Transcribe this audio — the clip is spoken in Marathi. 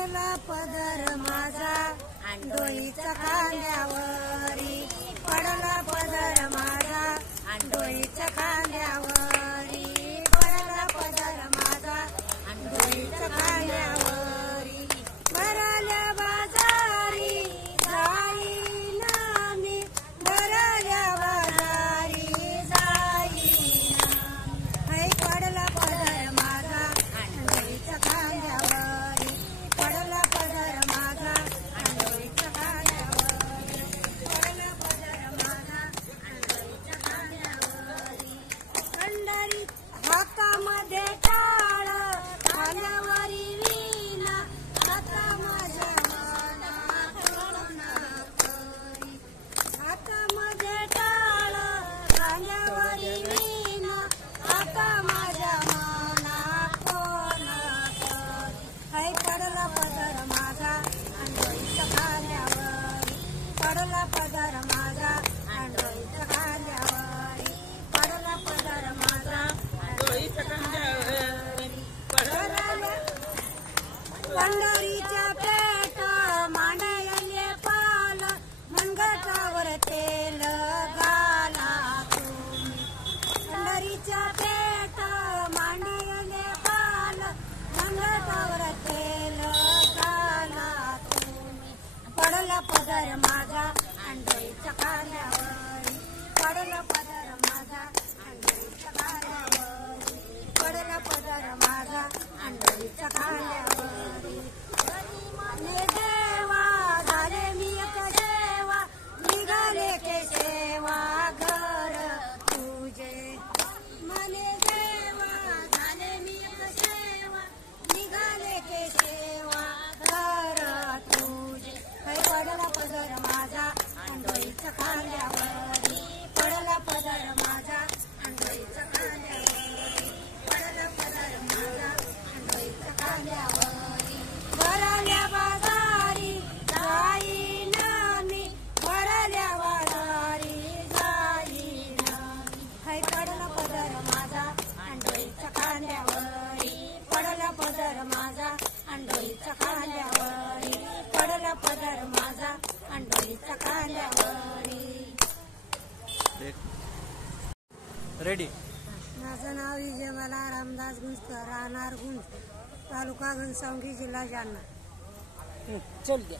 पडला पदर माझा डोईच्या खांद्यावरी, पडला पदर माझा डोईच्या खांद्यावरी, पडला पदर माझा डोईच्या खांद्यावरी, भरल्या बाजारी जाईना मी, भरल्या बाजारी जाईना, हाय पडला पदर माझा डोईच्या खांद्यावरी, पडला पदर माझा डोईच्या खांद्यावरी, पडला पदर माझा डोईच्या खांद्यावरी, पंढरी हातामध्ये टाळ खांद्यावरी वीणा, आता माझ्या मनात करी, हातामध्ये टाळ खांद्यावरी वीणा, आता माझ्या मनात कोण करी, हाय पडला पदर माझा डोईच्या खांद्यावरी, पडला पदर माझा डोईच्या खांद्यावरी, पडला पदर माझा डोईच्या खांद्यावरी, पंढरीच्या पेट मांडले पाल, मनगटावर तेल घाला तुम्ही, पंढरीच्या पेट मांडले पाल, मनगटावर तेल घाला तुम्ही, पडला पदर माझा डोईच्या खांद्यावरी, पडला पदर माझा डोईच्या खांद्यावरी, पडला पदर माझा डोईच्या खांद्यावरी, मने देवा झाले मी एक देवा, निघाले के सेवा घर तुझे, मने देवा झाले मी एक सेवा, निघाले के सेवा घर तुझे, हाय पडला पदर माझा डोईच्या खांद्यावरी, पडला पदर माझा डोईच्या खांद्यावरी, पडला पदर माझा डोईच्या खांद्यावरी, भरल्या बाजारी जाईना मी, भरल्या बाजारी जाईना मी, हाय पडला पदर माझा डोईच्या खांद्यावरी, पडला पदर माझा डोईच्या खांद्यावरी, पडला पदर माझा डोईच्या खांद्यावरी. रेडी. माझं नाव विजयमाला रामदास गुंजकर, राहणार गुंज, तालुका घनसावंगी, जिल्हा जालना. चल द्या.